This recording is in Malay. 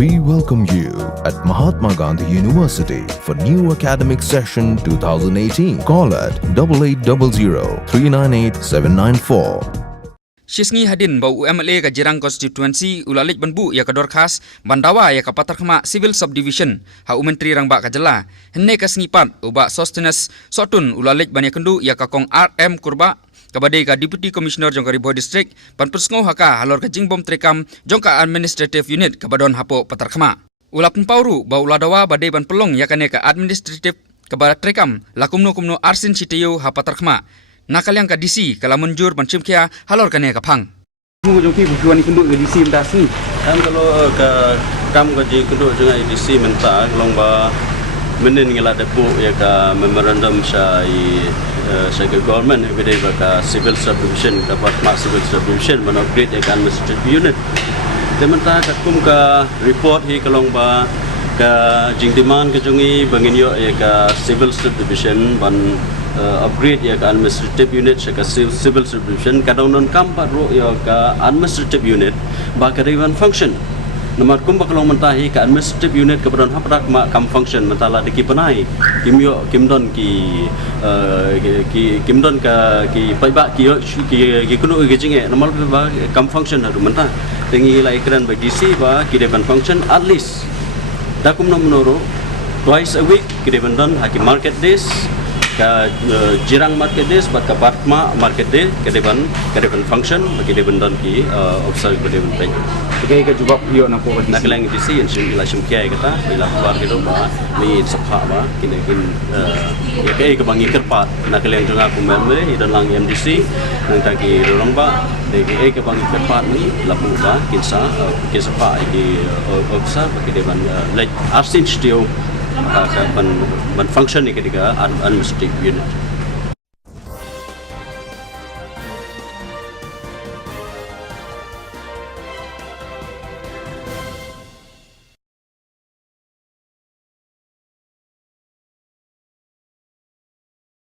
We welcome you at Mahatma Gandhi University for new academic session 2018. Call at 8800 398 794. Shisngi hadin bau MLA ka Jirang constituency ulalik banbu ya ka Dorkas Dawa ya ka Patharkhmah civil subdivision ha umentri rang ba ka jela henne ka sengipat uba sustenance sotun ulalik ban ya kendu ya ka kong RM kurba kabadai ka deputy commissioner jong ka Bhoi district pan persngo haka halor ka jingbom trekam jong ka administrative unit ka badon hapo Patharkhmah ulapun pauru bau ladawa badai ban pelong ya kane ka administrative ka trekam lakumno kumno arsin siteu ha Patharkhmah nakaliang ka DC kala menjur pancim kia halor kane ka phang mu jong ki bujuan kenduk ke DC mentas ni kalau ke kam ke ji kenduk dengan DC menta long ba menen ngela depu ya ka memorandum sai ke government bidai ba ka civil subdivision ka Patharkhmah civil subdivision ban upgrade ya ka administrative unit dementa ka kum ka report hi kalong ba ka jing demand ke jongi bangin yo ya ka civil subdivision ban upgrade ya ka administrative unit ka civil subdivision kadang non kam ro ya ka administrative unit ba ka rewan function nomor kum bakalong mentahi ka administrative unit ka badon Patharkhmah kam function mentala deki panai kimdon kimdon ka ki paiba ki kuno ke jinge nomor ba kam function hadu mentah tengi la ikran ba DC ba ki rewan function at least dakum nomoro twice a week ki rewan don hakim market days ka Jirang market days bat ka Patharkhmah market day ke depan function bagi depan don ki observe ke depan page kai ka jubab yo na ko nak lang DC in la shumkiai kata bila keluar gitu ba ni sepha ba kin ya kai ke bangi kerpat nak lang jong aku MLA dan lang MDC nang tagi rolong ba de ke bangi kerpat ni lapu ba kinsa ke sepha ki observe bagi depan like arsin studio ban function ni ketika administrative unit